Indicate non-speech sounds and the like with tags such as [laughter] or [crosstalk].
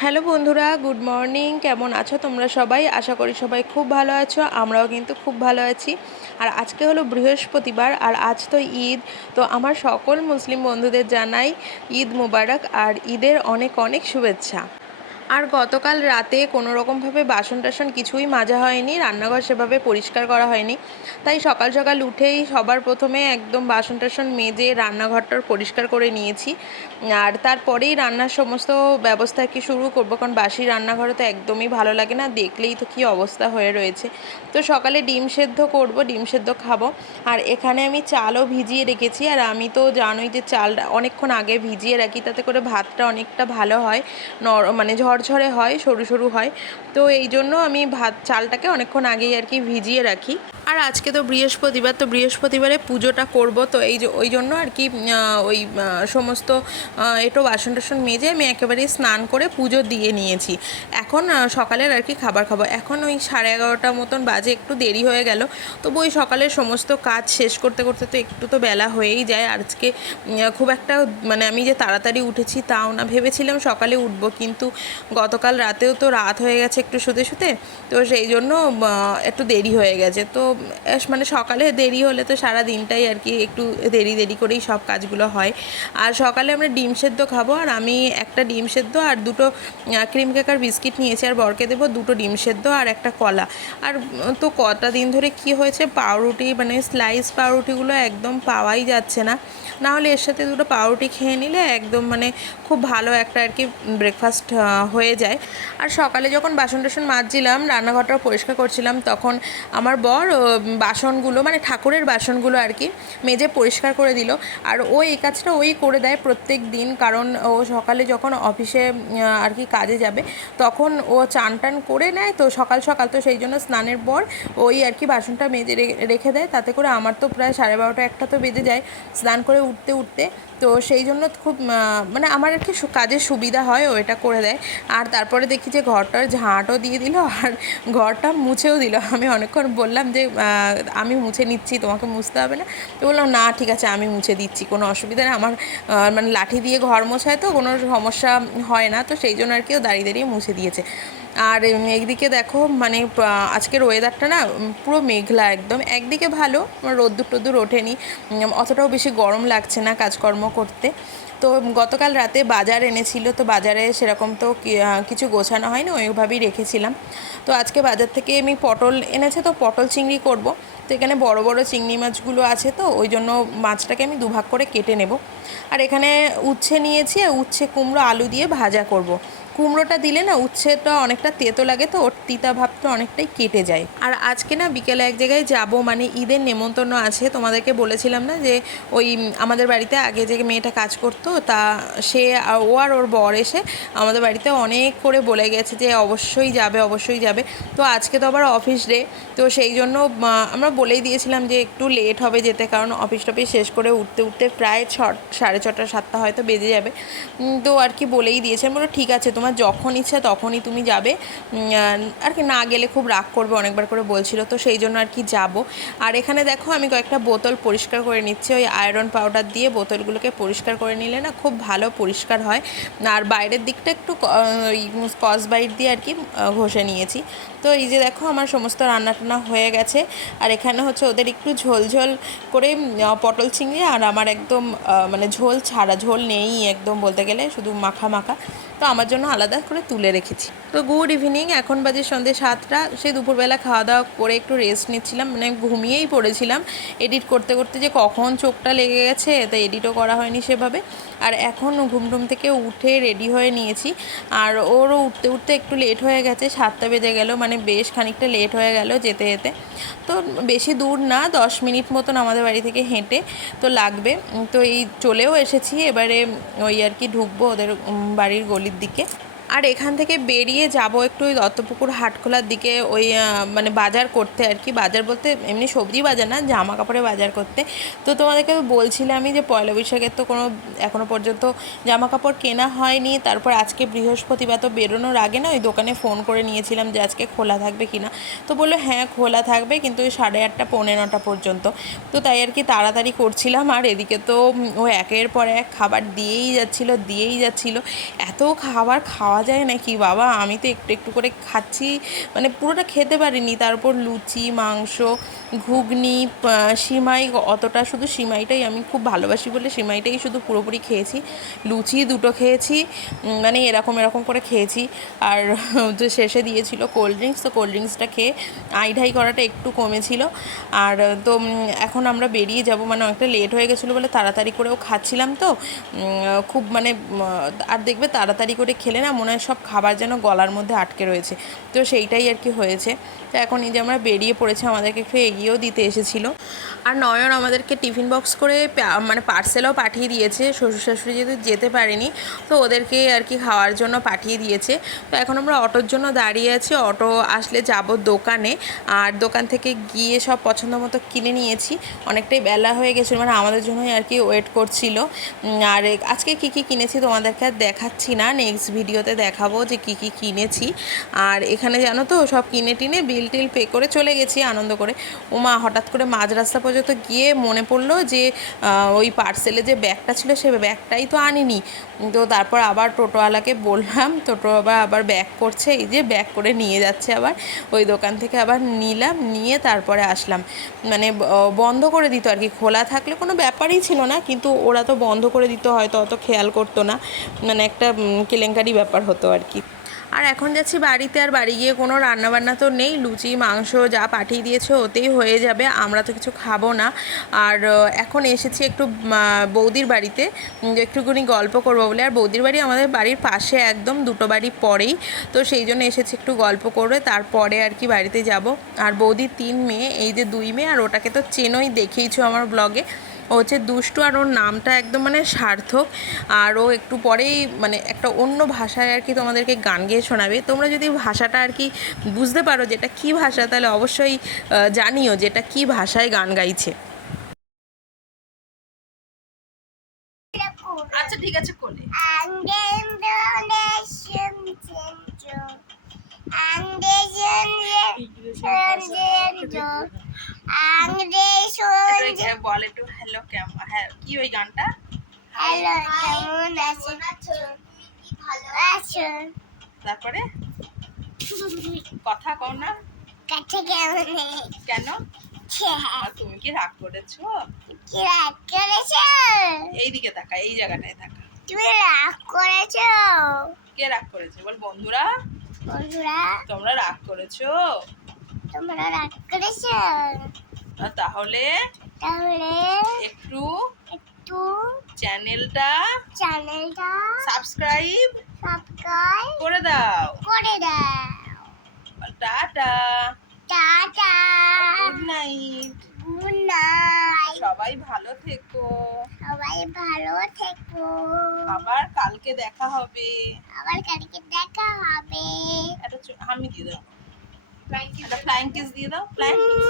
Hello বন্ধুরা, good morning. কেমন আছো তোমরা সবাই? আশা করি সবাই খুব ভালো আছো, আমরাও কিন্তু খুব ভালো আছি। আর আজকে হলো বৃহস্পতিবার, আর আজ তো ঈদ। তো আমার সকল মুসলিম বন্ধুদের জানাই ঈদ মুবারক, আর ঈদের অনেক অনেক শুভেচ্ছা। আর গতকাল রাতে কোনো রকমভাবে বাসন টাসন কিছুই মাজা হয়নি, রান্নাঘর সেভাবে পরিষ্কার করা হয়নি। তাই সকাল সকাল উঠেই সবার প্রথমে একদম বাসন টাসন মেজে রান্নাঘরটার পরিষ্কার করে নিয়েছি। আর তারপরেই রান্নার সমস্ত ব্যবস্থা কি শুরু করব? কারণ বাসি রান্নাঘরে তো একদমই ভালো লাগে না, দেখলেই তো কী অবস্থা হয়ে রয়েছে। তো সকালে ডিম সেদ্ধ করব, ডিম সেদ্ধ খাব। আর এখানে আমি চালও ভিজিয়ে রেখেছি। আর আমি তো জানোই যে চালটা অনেকক্ষণ আগে ভিজিয়ে রাখি, তাতে করে ভাতটা অনেকটা ভালো হয়। নর মানে ঝরঝরে হয়, সরু সরু হয়। তো এই জন্য আমি ভাত, চালটাকে অনেকক্ষণ আগেই আর কি ভিজিয়ে রাখি। আর আজকে তো বৃহস্পতিবার, তো বৃহস্পতিবারে পুজোটা করব, তো এই ওই জন্য আর কি ওই সমস্ত একটু বাসন টাসন মেজে আমি একেবারে স্নান করে পুজো দিয়ে নিয়েছি। এখন সকালের আর কি খাবার খাব। এখন ওই সাড়ে এগারোটার মতন বাজে, একটু দেরি হয়ে গেল। তবু ওই সকালের সমস্ত কাজ শেষ করতে করতে তো একটু তো বেলা হয়েই যায়। আজকে খুব একটা মানে আমি যে তাড়াতাড়ি উঠেছি তাও না। ভেবেছিলাম সকালে উঠব, কিন্তু গতকাল রাতেও তো রাত হয়ে গেছে একটু শুতে শুতে, তো সেই জন্য একটু দেরি হয়ে গেছে। তো মানে সকালে দেরি হলে তো সারা দিনটাই আর কি একটু দেরি দেরি করেই সব কাজগুলো হয়। আর সকালে আমরা ডিম সেদ্ধ খাব আর আমি একটা ডিম সেদ্ধ আর দুটো ক্রিম কেকার বিস্কিট নিয়েছি আর বরকে দেবো দুটো ডিম সেদ্ধ আর একটা কলা। আর তো কটা দিন ধরে কি হয়েছে পাউরুটি মানে স্লাইস পাউরুটিগুলো একদম পাওয়াই যাচ্ছে না। না হলে এর সাথে দুটো পাউরুটি খেয়ে নিলে একদম মানে খুব ভালো একটা আর কি ব্রেকফাস্ট হয়ে যায়। আর সকালে যখন বাসন টাসন মাজছিলাম রান্নাঘরটা পরিষ্কার করছিলাম, তখন আমার বর বাসনগুলো মানে ঠাকুরের বাসনগুলো আর কি, মেজে পরিষ্কার করে দিল। আর ও এই কাজটা ওই করে দেয় প্রত্যেক দিন, কারণ ও সকালে যখন অফিসে আর কি কাজে যাবে, তখন ও চান টান করে নেয়। তো সকাল সকাল তো সেই জন্য স্নানের পর ওই আর কি বাসনটা মেজে রেখে দেয়। তাতে করে আমার তো প্রায় সাড়ে বারোটা একটা তো বেজে যায় স্নান করে উঠতে উঠতে। তো সেই জন্য খুব মানে আমার আর কি কাজের সুবিধা হয় ও এটা করে দেয়। আর তারপরে দেখি যে ঘরটার ঝাঁটও দিয়ে দিল, আর ঘরটা মুছেও দিল। আমি অনেকক্ষণ বললাম যে আমি মুছে নিচ্ছি, তোমাকে মুছতে হবে না। তো বললাম, না, ঠিক আছে, আমি মুছে দিচ্ছি, কোনো অসুবিধা নেই। আমার মানে লাঠি দিয়ে ঘর মোছায় তো কোনো সমস্যা হয় না, তো সেই জন্য আর কি ও দাঁড়িয়ে দাঁড়িয়ে মুছে দিয়েছে। আর উম, এইদিকে দেখো মানে আজকের ওয়েদারটা না পুরো মেঘলা একদম। একদিকে ভালো রোদ্দুর টোদ্দুর ওঠেনি। অতটাও বেশি গরম লাগছে না কাজকর্ম করতে। তো গতকাল রাতে বাজার এনেছিল তো বাজারে সেরকম তো কিছু গোছানো হয়নি ওইভাবেই রেখেছিলাম। তো আজকে বাজার থেকে আমি পটল এনেছে তো পটল চিংড়ি করব। তো এখানে বড় বড় চিংড়ি মাছগুলো আছে তো ওই জন্য মাছটাকে আমি দুভাগ করে কেটে নেব। আর এখানে উচ্ছে নিয়েছি আর উচ্ছে কুমড়ো আলু দিয়ে ভাজা করব। কুমড়োটা দিলে না উচ্ছেটা অনেকটা তেতো লাগে, তো ওর তিতা ভাবটা অনেকটাই কেটে যায়। আর আজকে না বিকেলে এক জায়গায় যাব মানে ঈদের নেমন্তন্ন আছে, তোমাদেরকে বলেছিলাম না যে ওই আমাদের বাড়িতে আগে যে মেয়েটা কাজ করতো, তা সে ও আর ওর বর এসে আমাদের বাড়িতে অনেক করে বলে গেছে যে অবশ্যই যাবে অবশ্যই যাবে। তো আজকে তো আবার অফিস ডে, তো সেই জন্য আমরা বলেই দিয়েছিলাম যে একটু লেট হবে যেতে, কারণ অফিস টফিস শেষ করে উঠতে উঠতে প্রায় ছ সাড়ে ছটা, সাতটা হয়তো বেজে যাবে। তো আর কি বলেই দিয়েছে, আমি বলল ঠিক আছে, তোমার যখন ইচ্ছা তখনই তুমি যাবে। আর কি না গেলে খুব রাগ করবে, অনেকবার করে বলছিল, তো সেই জন্য আর কি যাব। আর এখানে দেখো, আমি কয়েকটা বোতল পরিষ্কার করে নিচ্ছি। ওই আয়রন পাউডার দিয়ে বোতলগুলোকে পরিষ্কার করে নিলে না খুব ভালো পরিষ্কার হয়। আর বাইরের দিকটা একটু ওই স্কচ বাইট দিয়ে আর কি ঘষে নিয়েছি। তো এই যে দেখো, আমার সমস্ত রান্না টান্না হয়ে গেছে। আর এখানে হচ্ছে ওদের একটু ঝোল ঝোল করে পটল চিংড়ি আর আমার একদম মানে ঝোল ছাড়া, ঝোল নেই একদম বলতে গেলে, শুধু মাখা মাখা। তো আমার জন্য আলাদা করে তুলে রেখেছি। তো গুড ইভিনিং এখন বাজে সন্ধ্যে সাতটা। সেই দুপুরবেলা খাওয়া দাওয়া করে একটু রেস্ট নিচ্ছিলাম। মানে ঘুমিয়েই পড়েছিলাম। এডিট করতে করতে যে কখন চোখটা লেগে গেছে, তো এডিটও করা হয়নি সেভাবে। আর এখন ঘুম টুম থেকে উঠে রেডি হয়ে নিয়েছি। আর ওরও উঠতে উঠতে একটু লেট হয়ে গেছে, সাতটা বেজে গেল। মানে বেশ খানিকটা লেট হয়ে গেল যেতে যেতে। তো বেশি দূর না, দশ মিনিট মতন আমাদের বাড়ি থেকে হেঁটে তো লাগবে। তো এই চলেও এসেছি। এবারে ওই আর কি ঢুকবো ওদের বাড়ির গলির দিকে। আর এখান থেকে বেরিয়ে যাব একটু ওই দত্তপুকুর হাটখোলার দিকে, ওই মানে বাজার করতে আর কি। বাজার বলতে এমনি সবজি বাজার না জামা কাপড়ের বাজার করতে। তো তোমাদেরকে বলছিলাম আমি যে পয়লা বৈশাখের তো কোনো এখনও পর্যন্ত জামা কাপড় কেনা হয়নি। তারপর আজকে বৃহস্পতিবার তো বেরোনোর আগে না ওই দোকানে ফোন করে নিয়েছিলাম যে আজকে খোলা থাকবে কিনা তো বলল হ্যাঁ খোলা থাকবে, কিন্তু ওই সাড়ে আটটা, পৌনে নটা পর্যন্ত। তো তাই আর কি তাড়াতাড়ি করছিলাম। আর এদিকে তো ও একের পর এক খাবার দিয়েই যাচ্ছিল দিয়েই যাচ্ছিল। এত খাবার খাওয়া খাওয়া যায় নাকি? বাবা, আমি তো একটু একটু করে খাচ্ছি। মানে পুরোটা খেতে পারিনি। তারপর লুচি, মাংস ঘুগনি সিমাই, অতটা শুধু সিমাইটাই আমি খুব ভালোবাসি বলে সিমাইটাই শুধু পুরোপুরি খেয়েছি। লুচি দুটো খেয়েছি মানে এরকম এরকম করে খেয়েছি। আর [laughs] যে শেষে দিয়েছিল কোল্ড ড্রিঙ্কস তো কোল্ড ড্রিঙ্কসটা খেয়ে আইঢাই করাটা একটু কমেছিল। আর তো এখন আমরা বেরিয়ে যাব মানে অনেকটা লেট হয়ে গেছিল বলে তাড়াতাড়ি করেও খাচ্ছিলাম তো। খুব মানে আর দেখবে তাড়াতাড়ি করে খেলে না মনে হয় সব খাবার যেন গলার মধ্যে আটকে রয়েছে। তো সেইটাই আর কি হয়েছে। তো এখন এই যে আমরা বেরিয়ে পড়েছি, আমাদেরকে একটু এগিয়েও দিতে এসেছিল। আর নয়ন আমাদেরকে টিফিন বক্স করে মানে পার্সেলও পাঠিয়ে দিয়েছে শ্বশুর শাশুড়ি যেহেতু যেতে পারেনি। তো ওদেরকে আর কি খাওয়ার জন্য পাঠিয়ে দিয়েছে। তো এখন আমরা অটোর জন্য দাঁড়িয়ে আছি। অটো আসলে যাব দোকানে। আর দোকান থেকে গিয়ে সব পছন্দ মতো কিনে নিয়েছি। অনেকটাই বেলা হয়ে গেছিল মানে আমাদের জন্যই আর কি ওয়েট করছিল। আর আজকে কি কি কিনেছি তোমাদেরকে আর দেখাচ্ছি না। নেক্সট ভিডিওতে দেখাবো যে কি কি কিনেছি। আর এখানে জানো তো সব কিনে টিনে বিল টিল পে করে চলে গেছি আনন্দ করে। ওমা হঠাৎ করে মাঝ রাস্তা পর্যন্ত গিয়ে মনে পড়ল যে ওই পার্সেলে যে ব্যাগটা ছিল সে ব্যাগটাই তো আনিনি। তো তারপর আবার টোটোওয়ালাকে বললাম, টোটো আবার আবার ব্যাক করছে, এই যে ব্যাক করে নিয়ে যাচ্ছে আবার। ওই দোকান থেকে আবার নিলাম, নিয়ে তারপরে আসলাম। মানে বন্ধ করে দিত আর কি। খোলা থাকলে কোনো ব্যাপারই ছিল না, কিন্তু ওরা তো বন্ধ করে দিত, হয়তো অত খেয়াল করতো না। মানে একটা কেলেঙ্কারি ব্যাপার হতো আর কি। আর এখন যাচ্ছি বাড়িতে, আর বাড়ি গিয়ে কোনো রান্নাবান্না তো নেই। লুচি, মাংস যা পাঠিয়ে দিয়েছে ওতেই হয়ে যাবে, আমরা তো কিছু খাব না। আর এখন এসেছি একটু বৌদির বাড়িতে একটুখানি গল্প করব বলে। আর বৌদির বাড়ি আমাদের বাড়ির পাশে একদম, দুটো বাড়ি পরেই। তো সেই জন্য এসেছি একটু গল্প করবে তারপরে আর কি বাড়িতে যাব। আর বৌদির তিন মেয়ে, এই যে দুই মেয়ে, আর ওটাকে তো চেনোই, দেখেইছো আমার ব্লগে। ও হচ্ছে দুষ্টু আর ওর নামটা একদম মানে সার্থক। আর ও একটু পরেই মানে একটা অন্য ভাষায় আর কি তোমাদেরকে গান গেয়ে শোনাবে। তোমরা যদি ভাষাটা আর কি বুঝতে পারো যেটা কী ভাষা তাহলে অবশ্যই জানিও যেটা কী ভাষায় গান গাইছে। আচ্ছা ঠিক আছে কোলে। They বল একটু হ্যালো কেমন হ্যাঁ কি ওই গানটা? হ্যালো কেমন আছেন ভালো আছেন তারপরে? কথা কও না। কাছে কেমন কেন? তুমি কি রাগ করেছ? কি রাগ করেছ? এইদিকে তাকা এই জায়গাটায় তাকা তুমি রাগ করেছ? কে রাগ করেছে? বল বন্ধুরা। বন্ধুরা। তোমরা রাগ করেছ? তোমরা রাগ করেছ? তাহলে? তাহলে একটু একটু চ্যানেলটা চ্যানেলটা সাবস্ক্রাইব সাবস্ক্রাইব করে দাও। করে দাও। Tata. Tata. Good night. Good night. সবাই ভালো থেকো। সবাই ভালো থেকো। আবার কালকে দেখা হবে। আবার কালকে দেখা হবে। একটা চো- হামি দিয়ে দাও। ফ্লাইং কিস দিয়ে দাও। Flying kiss